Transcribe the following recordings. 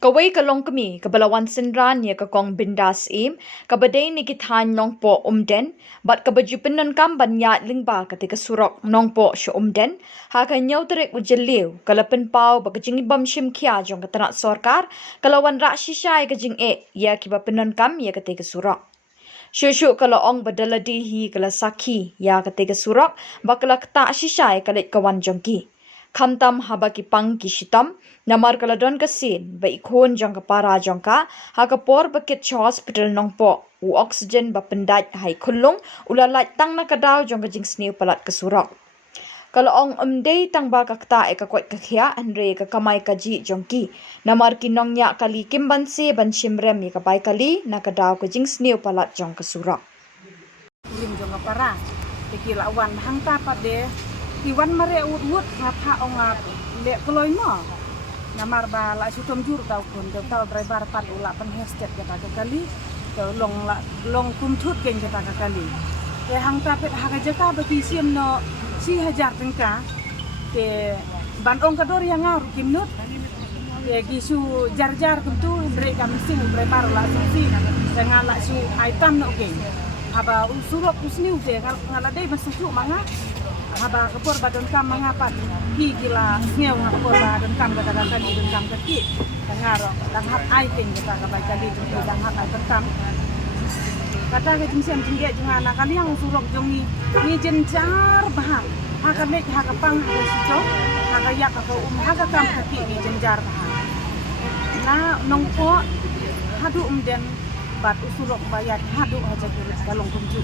Kaway kalong kami, kabalawan senran ya kakong bindas im, kabaday ni kithan nong po umden, bat kabajupan non kam banya lingba katika surok nong po syo umden, ha kanyaw terik ujeliw, kalapan pau bagajing ibam shim kia jong katanak sorkar, kalawan rak shishay kajing ya kiba penon kam ya katika surok. Syusyu kalau ong badaladihi kala saki ya katika surok, bakala kata shishay kalit kawan jongki. Kamtam habaki pang kishitam, namar kaladon kasin, ba ikon jong para jongka, hakapor bakit sa hospital nong po, u oxygen ba pendat hai kulung, ulalat tang nakadaw jong kajing sniw palat kasurok. Kalau ong tang ba kakta kakwat kakya, andre kakamay kaji jongki, namar kinong ya kali kimbansi ban shimrem ya kabay kali, nakadaw kajing sniw palat jong kasurok. Lim jong para tikila wan hang tapat de iwan mare ut ngapa ong le kloy mo namar ba la sutom jur tau kun tau driver pat ula pen hashtag kata kali to long kum thut ken kata kali e hang tapet haga jaka bagi sim no si hajar tengka te ban ong kador yang ngaru kimnut e gisu jar kuntu bre kami sim driver la si dengan la su item no ken haba usurok usni ude ngala dei masuk manga haba kapor badon kam mangapat gila ngeu ngapor badon kam kata-kata di don kam kaki ngaro dang hap ai ting kata kabai kali dang hap ai kam kata ke jingsian jingge jingana kali yang usurok jongi ni jenjar bahar haka mek haka pang haka sico haka yak haka haka kam kaki ni jenjar bahar na nongpo hadu den bat usurok bayat hadu aja kira kalong kumju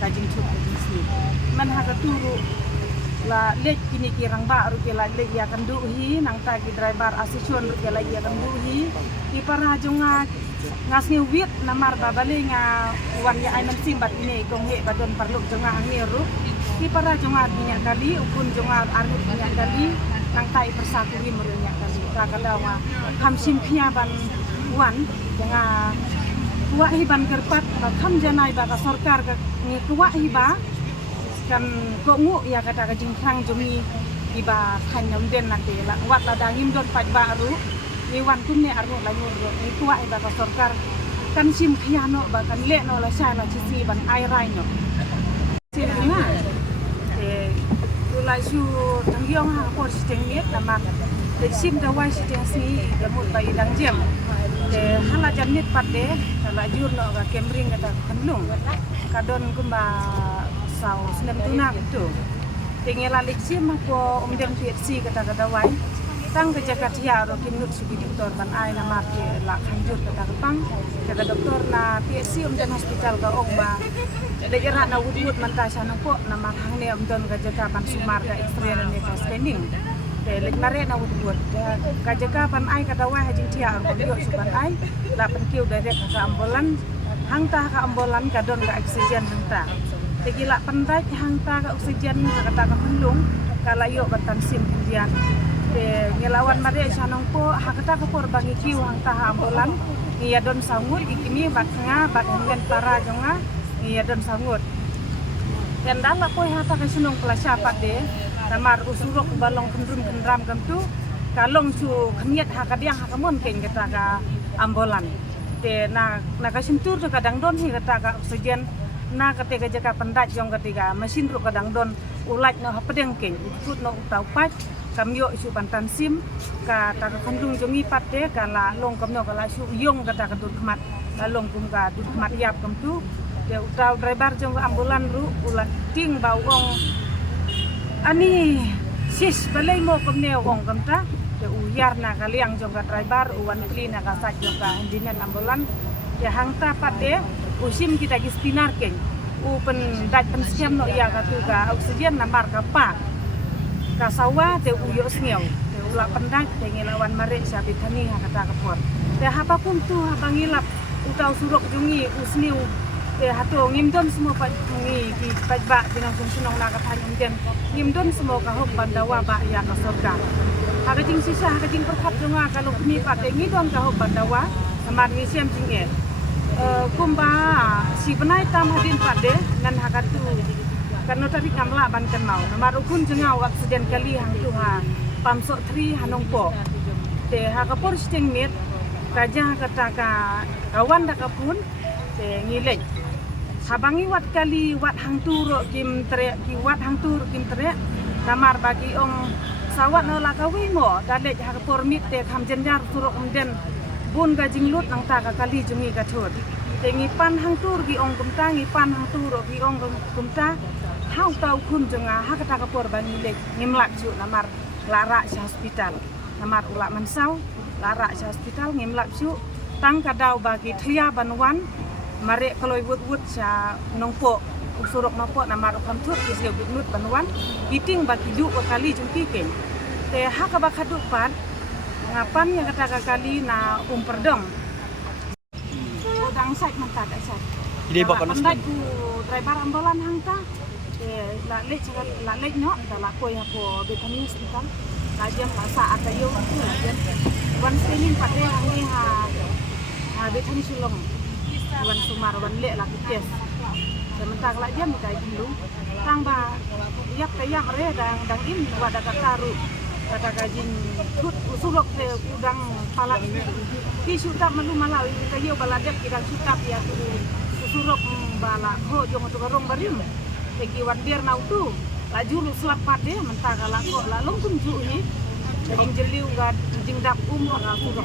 kajing cuk kajing sini man haka turu la lek kini kirang ba ru kela lek ya kan duhi nang tagi driver asison ru kela ya kan duhi di para jonga ngasni wit namar babale nga wan ya aiman simbat ini kong he badon perlu jonga angiru di para jonga minyak kali ukun jonga arut minyak kali nang tai persatu wi minyak kali kakalawa hamsim ban wan jonga kuwa hiban kerpat kam janai ba sorkar ni kuwa hiba kan kongu ya kata kajing krang jumi iba khanyam den nanti la wat la dangim don pat baru ni wan kum ne aru la nyur ni kuwa hiba ka sorkar kan sim khiano ba kan le no la sha la chisi ban ai rai no singa la su tangyong ha por siteng miet nama de sim da wai siteng si da mut bai dang jem de hala jamnit pat de la jur no ga kemring kata kanlung kadon kumba sau senem tunang itu tinggal alik sim ko umdem PhD kata wai tang ke Jakarta ro kinut sugi doktor ban ai nama ke la kanjur kata pang kata doktor na PhD umdem hospital ga ogba de jara na wudut mantasya nang po nama hangne umdem ga jaga ban sumar ga experience ni ka scanning de lek mare na wudut ga jaga ban ai kata wai hajin tia ko yo suban ai la penkiu direct ka ambulan hangta ka ambulan kadon ga oksigen hangta tegila pandai hangta ka oksigen kata ka pendung kala yo batan sim indian de ngelawan mare sanong po hakata ka por bangi kiu hangta ambulan iya don sangut ikini baknga bakngen para jonga iya don sangut dan dala po hata ka sunong kelasya pat de namar usurok balong kendrum kendram kamtu kalong cu kemiet hakadiang hakamon ken kata ka ambulan de na kasentur kadang don hi kata ka oksigen na ketika jaka pendat jong ketika mesin ru kadang don ulat no hapedeng ken ikut no utau pat kamyo isu pantan sim ka ta kandung jongi pat de kala long kamyo kala su yong kata kadut kmat long kum ka dut kmat yap kam tu de utau driver jong ambulan ru ulat ting bawong ani sis balai mo kamne wong kamta de uyar na kaliang jong ka driver uwan kli na ka sat jong ka indinan ambulan ya hangta pat de usim kita gispinar ken pen dat pen skem no ya ka tu ka oksigen namar ka pa ka sawa te uyo sngew te ula pendak te ngelawan mare sabi thani ha kata ka por te hapa pun tu hapa ngilap utau surok jungi usniu te hato ngimdon semua pa ngi ki pajba binang sunong na ka than ingen ngimdon semua ka hok bandawa ba ya ka sorga ha ka jing sisa ha ka jing perkap junga ka lok mi pa te ngidon ka hok bandawa samar ngi siam jinge kumba si benai tam hadin pade nan hakatu karena tadi kamla ban kan mau namar ukun jengau oksigen kali hang tu ha pamsok 3 hanong po te ha kapor sting mit kajah kata kawan dak pun te ngilej habangi wat kali wat hang tur kim teriak ki wat hang tur kim teriak namar bagi ong sawat no la kawi mo dalej ha pormit te kham jenjar turok umden bun ga jinglut nang ta ka kali jungi ka thot te ngi pan hang tur gi ong kumta ngi pan hang tur gi ong kumta hau tau kun jonga ha kata ka por bani lej ngimlak ju namar lara sa hospital namar ulak mansau lara sa hospital ngimlak ju tang kadau bagi thlia banwan mare kaloi wut sa nongpo usurok mapo namar ukam thut kis ge nut banwan iting bagi du ko kali jungki ken te ha ka ba khaduk pan ngapan ya kata kali na perdong udang sai manta da sai Ide bapak nas. pandai ku driver ambulan hangta la lek no da la ko ya po betanis kan la jam la saat ayo la jam wan senin pade hangi ha betanis sulong wan sumar wan le la kites sementara la jam kai dulu tang ba yak kayak re dang in wada kataru kata gajin tut usulok te udang palat ki sutap malu malau kayo baladep kidang sutap ya tu usurok bala ho jong tu garong barim teki wandir nau tu laju lu selap pade mentaka la ko la long kum ju ni jing jeliu ga jing dap ga tu ga